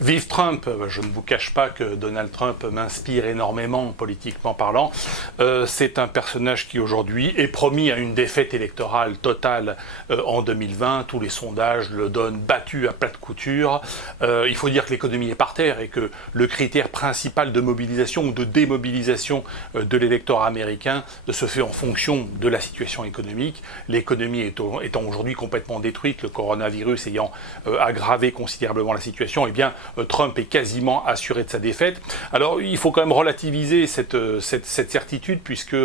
Vive Trump, je ne vous cache pas que Donald Trump m'inspire énormément politiquement parlant. C'est un personnage qui aujourd'hui est promis à une défaite électorale totale en 2020. Tous les sondages le donnent battu à plate couture. Il faut dire que l'économie est par terre et que le critère principal de mobilisation ou de démobilisation de l'électorat américain se fait en fonction de la situation économique. L'économie étant aujourd'hui complètement détruite, le coronavirus ayant aggravé considérablement la situation, eh bien Trump est quasiment assuré de sa défaite. Alors il faut quand même relativiser cette certitude puisque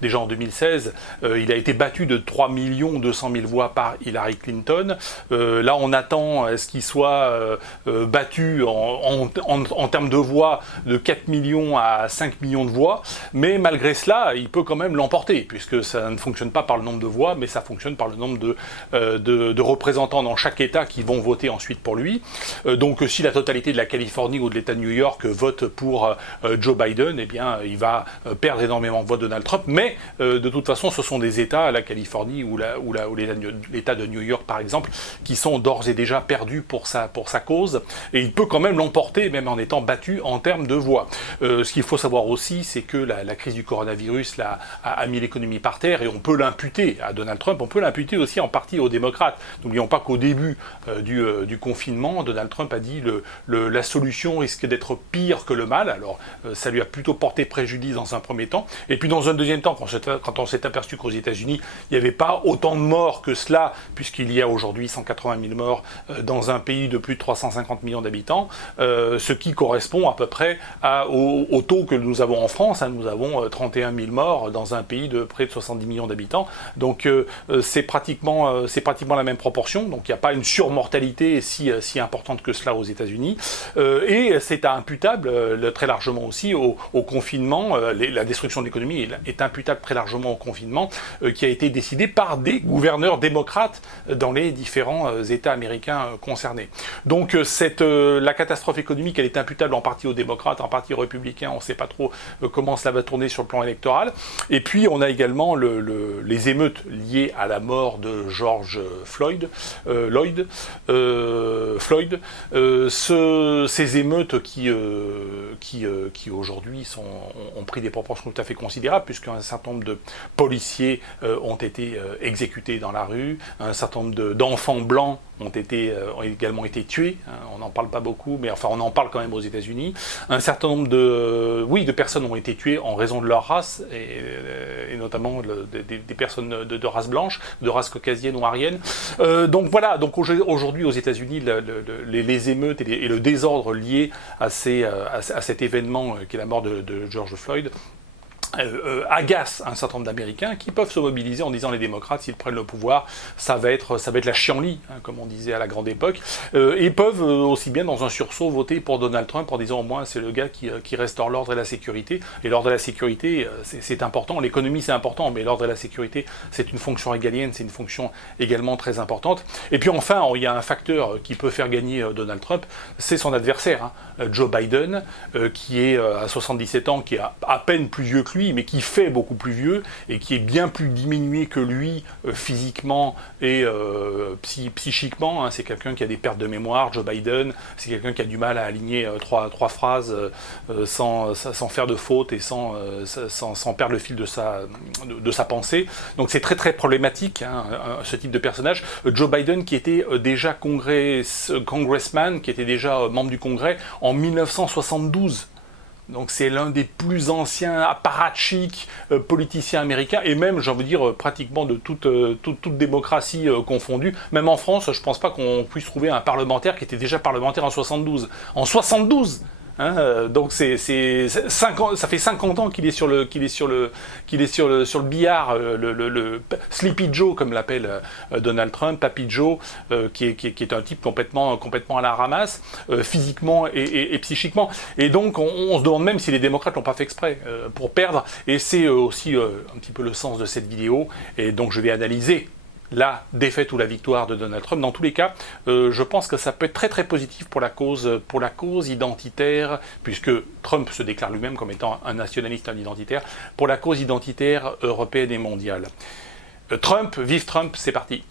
déjà en 2016, il a été battu de 3 200 000 voix par Hillary Clinton. Là on attend à ce qu'il soit battu en termes de voix de 4 millions à 5 millions de voix, mais malgré cela, il peut quand même l'emporter puisque ça ne fonctionne pas par le nombre de voix, mais ça fonctionne par le nombre de représentants dans chaque État qui vont voter ensuite pour lui. Donc si la totalité de la Californie ou de l'État de New York vote pour Joe Biden, eh bien il va perdre énormément de voix de Donald Trump, mais de toute façon ce sont des États, la Californie ou l'État de New York par exemple, qui sont d'ores et déjà perdus pour sa cause, et il peut quand même l'emporter même en étant battu en termes de voix. Ce qu'il faut savoir aussi, c'est que la crise du coronavirus a mis l'économie par terre, et on peut l'imputer à Donald Trump, on peut l'imputer aussi en partie aux démocrates. N'oublions pas qu'au début du confinement, Donald Trump a dit la solution risque d'être pire que le mal. Alors ça lui a plutôt porté préjudice dans un premier temps, et puis dans un deuxième temps, quand on s'est aperçu qu'aux États-Unis il n'y avait pas autant de morts que cela, puisqu'il y a aujourd'hui 180 000 morts dans un pays de plus de 350 millions d'habitants, ce qui correspond à peu près au taux que nous avons en France. Nous avons 31 000 morts dans un pays de près de 70 millions d'habitants, donc c'est pratiquement la même proportion. Donc il n'y a pas une surmortalité si importante que cela aux États-Unis, et c'est imputable très largement aussi au confinement. La destruction de l'économie est imputable très largement au confinement qui a été décidé par des gouverneurs démocrates dans les différents États américains concernés. Donc la catastrophe économique, elle est imputable en partie aux démocrates, en partie aux républicains. On ne sait pas trop comment cela va tourner sur le plan électoral. Et puis on a également les émeutes liées à la mort de George Floyd. Ces émeutes qui aujourd'hui ont pris des proportions tout à fait considérables, puisqu'un certain nombre de policiers ont été exécutés dans la rue, un certain nombre d'enfants blancs ont également été tués. On n'en parle pas beaucoup, mais enfin on en parle quand même aux États-Unis. Un certain nombre de personnes ont été tuées en raison de leur race, et notamment des personnes de race blanche, de race caucasienne ou arienne. Donc voilà, donc aujourd'hui aux États-Unis, les émeutes et le désordre lié à cet événement qui est la mort de George Floyd agace un certain nombre d'Américains qui peuvent se mobiliser en disant les démocrates, s'ils prennent le pouvoir, ça va être la chienlit, comme on disait à la grande époque, et peuvent aussi bien dans un sursaut voter pour Donald Trump en disant au moins c'est le gars qui restaure l'ordre et la sécurité. Et l'ordre et la sécurité, c'est important, l'économie c'est important, mais l'ordre et la sécurité c'est une fonction régalienne, c'est une fonction également très importante. Et puis enfin, il y a un facteur qui peut faire gagner Donald Trump, c'est son adversaire, Joe Biden, qui est à 77 ans, qui est à peine plus vieux que lui, mais qui fait beaucoup plus vieux et qui est bien plus diminué que lui physiquement et psychiquement. C'est quelqu'un qui a des pertes de mémoire, Joe Biden. C'est quelqu'un qui a du mal à aligner trois phrases sans faire de faute et sans perdre le fil de sa pensée. Donc c'est très très problématique, ce type de personnage. Joe Biden qui était déjà congressman, qui était déjà membre du Congrès en 1972. Donc c'est l'un des plus anciens apparatchiks politiciens américains, et même, j'ai envie de dire, pratiquement de toute démocratie confondue. Même en France, je ne pense pas qu'on puisse trouver un parlementaire qui était déjà parlementaire en 72. En 72 donc ça fait 50 ans qu'il est sur le billard, le Sleepy Joe comme l'appelle Donald Trump, Papy Joe, qui est un type complètement à la ramasse, physiquement et psychiquement. Et donc on se demande même si les démocrates l'ont pas fait exprès pour perdre. Et c'est aussi un petit peu le sens de cette vidéo. Et donc je vais analyser la défaite ou la victoire de Donald Trump. Dans tous les cas, je pense que ça peut être très très positif pour la cause identitaire, puisque Trump se déclare lui-même comme étant un nationaliste, un identitaire, pour la cause identitaire européenne et mondiale. Trump, vive Trump, c'est parti.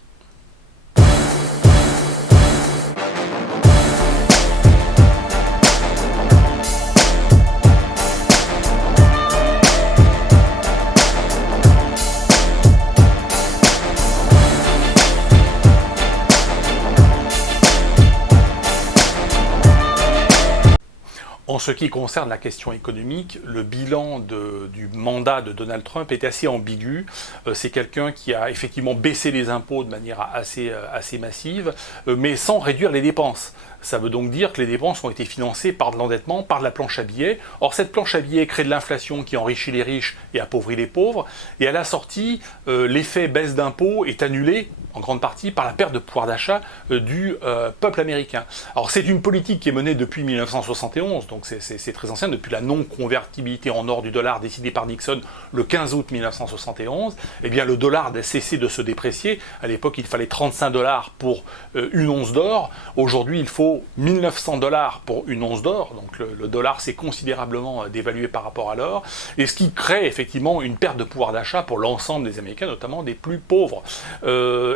En ce qui concerne la question économique, le bilan du mandat de Donald Trump est assez ambigu. C'est quelqu'un qui a effectivement baissé les impôts de manière assez massive, mais sans réduire les dépenses. Ça veut donc dire que les dépenses ont été financées par de l'endettement, par de la planche à billets. Or, cette planche à billets crée de l'inflation qui enrichit les riches et appauvrit les pauvres. Et à la sortie, l'effet baisse d'impôts est annulé en grande partie par la perte de pouvoir d'achat du peuple américain. Alors c'est une politique qui est menée depuis 1971, donc c'est très ancien, depuis la non-convertibilité en or du dollar décidée par Nixon le 15 août 1971. Eh bien le dollar a cessé de se déprécier. À l'époque, il fallait 35 $ pour une once d'or. Aujourd'hui, il faut 1900 $ pour une once d'or. Donc le dollar s'est considérablement dévalué par rapport à l'or, et ce qui crée effectivement une perte de pouvoir d'achat pour l'ensemble des Américains, notamment des plus pauvres.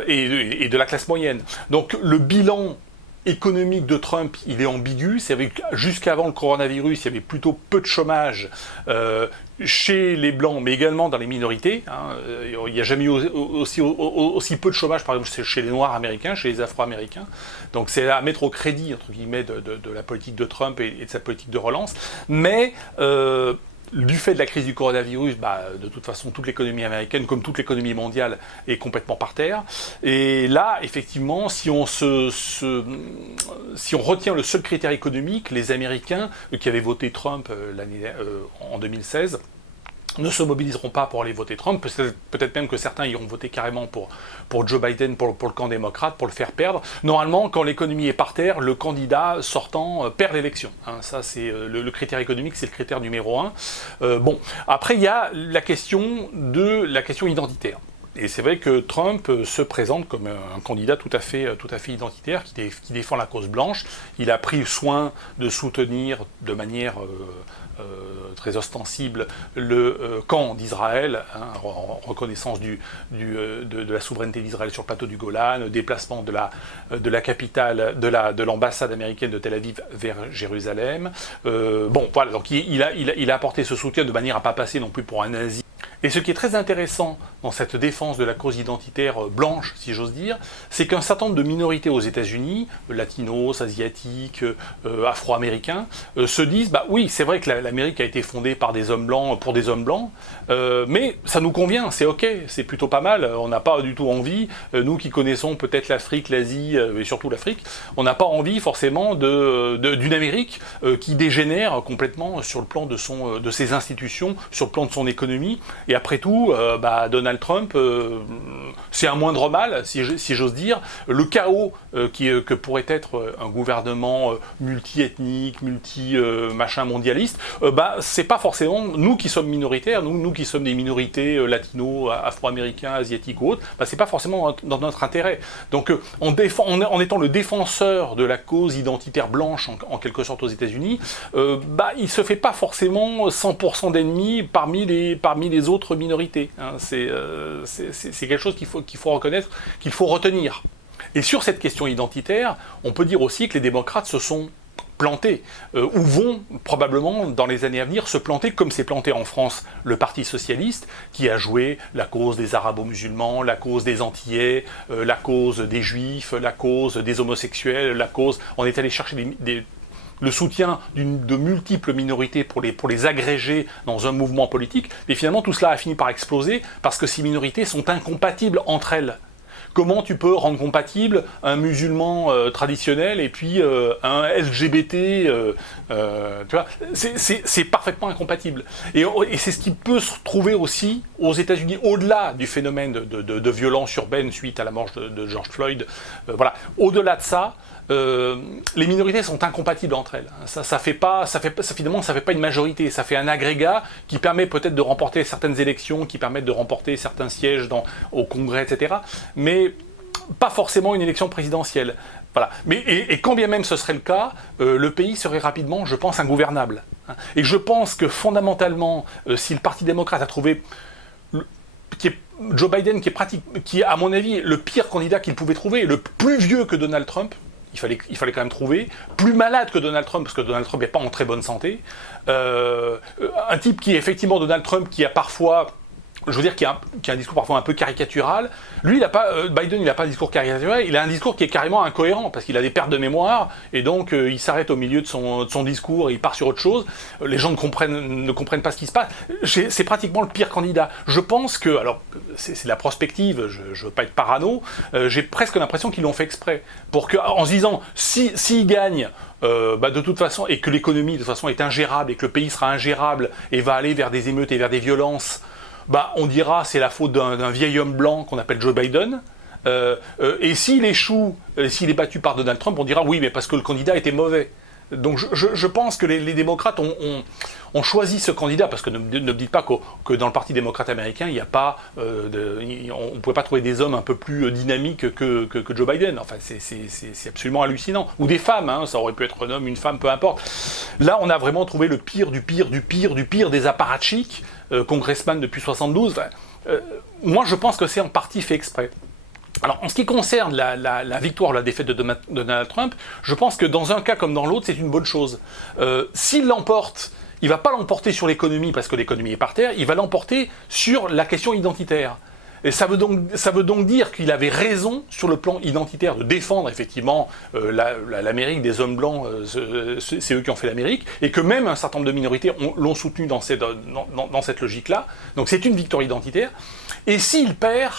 Et de la classe moyenne. Donc le bilan économique de Trump, il est ambigu. C'est avec jusqu'avant le coronavirus, il y avait plutôt peu de chômage chez les Blancs, mais également dans les minorités. Il n'y a jamais eu aussi peu de chômage, par exemple, chez les Noirs américains, chez les Afro-américains. Donc c'est à mettre au crédit, entre guillemets, de la politique de Trump et de sa politique de relance. Mais du fait de la crise du coronavirus, de toute façon, toute l'économie américaine, comme toute l'économie mondiale, est complètement par terre. Et là, effectivement, si on retient le seul critère économique, les Américains qui avaient voté Trump en 2016, ne se mobiliseront pas pour aller voter Trump, peut-être même que certains iront voter carrément pour Joe Biden, pour le camp démocrate, pour le faire perdre. Normalement, quand l'économie est par terre, le candidat sortant perd l'élection. Ça, c'est le critère économique, c'est le critère numéro 1. Après, il y a la question identitaire. Et c'est vrai que Trump se présente comme un candidat tout à fait identitaire, qui défend la cause blanche. Il a pris soin de soutenir de manière très ostensible le camp d'Israël, en reconnaissance de la souveraineté d'Israël sur le plateau du Golan, déplacement de la capitale, de l'ambassade américaine de Tel Aviv vers Jérusalem. Voilà, donc il a apporté ce soutien de manière à ne pas passer non plus pour un nazi. Et ce qui est très intéressant dans cette défense de la cause identitaire blanche, si j'ose dire, c'est qu'un certain nombre de minorités aux États-Unis, latinos, asiatiques, afro-américains, se disent oui, c'est vrai que l'Amérique a été fondée par des hommes blancs pour des hommes blancs, mais ça nous convient, c'est ok, c'est plutôt pas mal, on n'a pas du tout envie, nous qui connaissons peut-être l'Afrique, l'Asie, et surtout l'Afrique, on n'a pas envie forcément d'une Amérique qui dégénère complètement sur le plan de ses institutions, sur le plan de son économie. Et après tout, Donald Trump, c'est un moindre mal, si j'ose dire. Le chaos que pourrait être un gouvernement multi-ethnique, mondialiste, c'est pas forcément nous qui sommes minoritaires, nous qui sommes des minorités latinos, afro-américains, asiatiques ou autres, c'est pas forcément dans notre intérêt. Donc en étant le défenseur de la cause identitaire blanche, en quelque sorte aux États-Unis, il se fait pas forcément 100% d'ennemis parmi les autres minorités. C'est quelque chose qu'il faut reconnaître, qu'il faut retenir. Et sur cette question identitaire, on peut dire aussi que les démocrates se sont plantés, ou vont probablement dans les années à venir se planter, comme s'est planté en France le Parti socialiste, qui a joué la cause des arabo-musulmans, la cause des Antillais, la cause des juifs, la cause des homosexuels, on est allé chercher le soutien de multiples minorités pour les agréger dans un mouvement politique, mais finalement tout cela a fini par exploser parce que ces minorités sont incompatibles entre elles. Comment tu peux rendre compatible un musulman traditionnel et puis un LGBT tu vois, c'est parfaitement incompatible. Et c'est ce qui peut se trouver aussi aux États-Unis, au-delà du phénomène de violence urbaine suite à la mort de George Floyd. Voilà. Au-delà de ça, les minorités sont incompatibles entre elles. Ça fait pas une majorité, ça fait un agrégat qui permet peut-être de remporter certaines élections, qui permettent de remporter certains sièges au Congrès, etc. Mais pas forcément une élection présidentielle. Voilà. Et quand bien même ce serait le cas, le pays serait rapidement, je pense, ingouvernable. Et je pense que fondamentalement, si le Parti démocrate a trouvé Joe Biden, qui est, à mon avis, le pire candidat qu'il pouvait trouver, le plus vieux que Donald Trump, il fallait quand même trouver, plus malade que Donald Trump, parce que Donald Trump n'est pas en très bonne santé, un type qui est effectivement Donald Trump, qui a parfois je veux dire, qui a un discours parfois un peu caricatural. Lui, Biden, il n'a pas un discours caricatural, il a un discours qui est carrément incohérent, parce qu'il a des pertes de mémoire, et donc il s'arrête au milieu de son discours, et il part sur autre chose. Les gens ne comprennent pas ce qui se passe. C'est pratiquement le pire candidat. Je pense que, alors, c'est de la prospective, je ne veux pas être parano, j'ai presque l'impression qu'ils l'ont fait exprès, en se disant, s'il gagne, de toute façon, et que l'économie de toute façon est ingérable, et que le pays sera ingérable, et va aller vers des émeutes et vers des violences, on dira c'est la faute d'un vieil homme blanc qu'on appelle Joe Biden. Et s'il échoue, s'il est battu par Donald Trump, on dira oui, mais parce que le candidat était mauvais. Donc je pense que les démocrates ont choisi ce candidat, parce que ne me dites pas que dans le Parti démocrate américain, il n'y a pas, on ne pouvait pas trouver des hommes un peu plus dynamiques que Joe Biden. Enfin, c'est absolument hallucinant. Ou des femmes, hein, ça aurait pu être un homme, une femme, peu importe. Là, on a vraiment trouvé le pire du pire du pire du pire des apparatchiks, congressman depuis 72. Moi, je pense que c'est en partie fait exprès. Alors, en ce qui concerne la victoire ou la défaite de Donald Trump, je pense que dans un cas comme dans l'autre, c'est une bonne chose. S'il l'emporte, il ne va pas l'emporter sur l'économie parce que l'économie est par terre, il va l'emporter sur la question identitaire. Et ça veut donc dire qu'il avait raison sur le plan identitaire de défendre effectivement l'Amérique des hommes blancs, c'est eux qui ont fait l'Amérique, et que même un certain nombre de minorités l'ont soutenu dans cette logique-là. Donc c'est une victoire identitaire. Et s'il perd,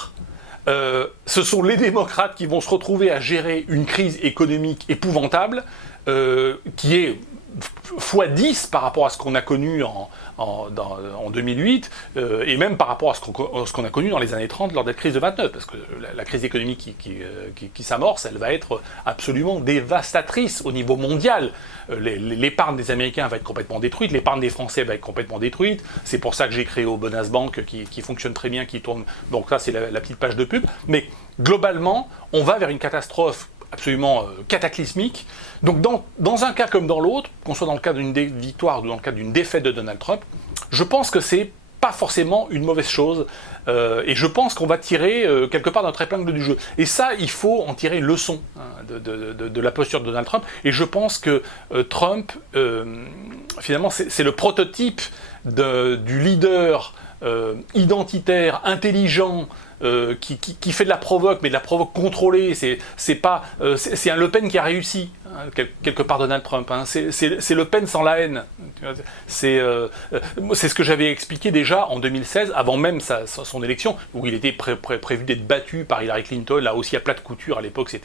ce sont les démocrates qui vont se retrouver à gérer une crise économique épouvantable, qui est x10 par rapport à ce qu'on a connu en 2008, et même par rapport à ce qu'on a connu dans les années 30 lors de la crise de 29, parce que la crise économique qui s'amorce, elle va être absolument dévastatrice au niveau mondial. L'épargne des Américains va être complètement détruite, l'épargne des Français va être complètement détruite, c'est pour ça que j'ai créé Obonas Bank, qui fonctionne très bien, qui tourne, donc là c'est la petite page de pub, mais globalement, on va vers une catastrophe absolument cataclysmique. Donc dans un cas comme dans l'autre, qu'on soit dans le cas d'une victoire ou dans le cas d'une défaite de Donald Trump, je pense que c'est pas forcément une mauvaise chose, et je pense qu'on va tirer quelque part notre épingle du jeu. Et ça, il faut en tirer une leçon de la posture de Donald Trump, et je pense que Trump, finalement, c'est le prototype du leader identitaire, intelligent, qui fait de la provoque, mais de la provoque contrôlée. C'est un Le Pen qui a réussi, hein, quelque part Donald Trump. Hein. C'est Le Pen sans la haine. C'est ce que j'avais expliqué déjà en 2016, avant même son élection, où il était prévu d'être battu par Hillary Clinton, là aussi à plat de couture. À l'époque,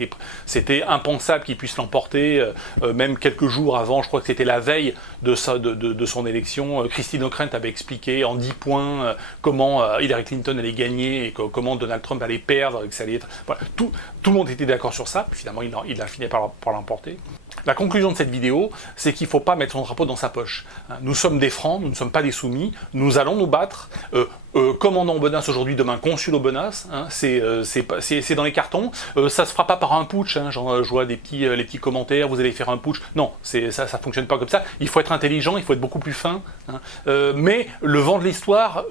c'était impensable qu'il puisse l'emporter, même quelques jours avant, je crois que c'était la veille de son élection. Christine O'Krent avait expliqué en 10 points comment Hillary Clinton allait gagner et comment Donald Trump allait perdre, que ça allait être... Voilà. Tout le monde était d'accord sur ça, puis finalement il a fini par l'emporter. La conclusion de cette vidéo, c'est qu'il ne faut pas mettre son drapeau dans sa poche. Nous sommes des francs, nous ne sommes pas des soumis, nous allons nous battre. Commandant Aubenas aujourd'hui, demain consul Aubenas, hein, c'est dans les cartons. Ça se fera pas par un putsch, hein, je vois les petits commentaires, vous allez faire un putsch. Non, ça fonctionne pas comme ça. Il faut être intelligent, il faut être beaucoup plus fin. Hein. Mais le vent de l'histoire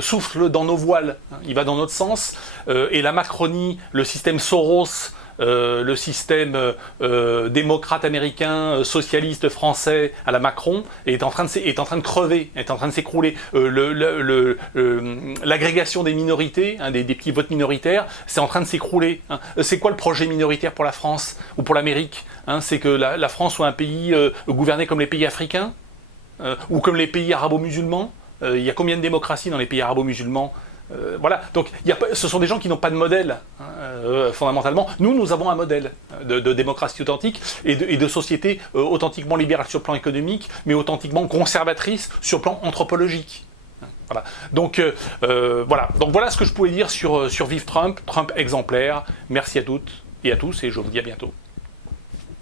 souffle dans nos voiles, hein, il va dans notre sens. Et la Macronie, le système Soros, le système démocrate américain, socialiste français à la Macron est en train de crever, est en train de s'écrouler. L'agrégation des minorités, hein, des petits votes minoritaires, c'est en train de s'écrouler. Hein. C'est quoi le projet minoritaire pour la France ou pour l'Amérique, hein? C'est que la France soit un pays gouverné comme les pays africains ou comme les pays arabo-musulmans. Il y a combien de démocraties dans les pays arabo-musulmans? Voilà, donc ce sont des gens qui n'ont pas de modèle, hein, fondamentalement. Nous avons un modèle de démocratie authentique et de société authentiquement libérale sur le plan économique, mais authentiquement conservatrice sur le plan anthropologique. Voilà. Donc voilà ce que je pouvais dire sur Vive Trump, Trump exemplaire. Merci à toutes et à tous, et je vous dis à bientôt.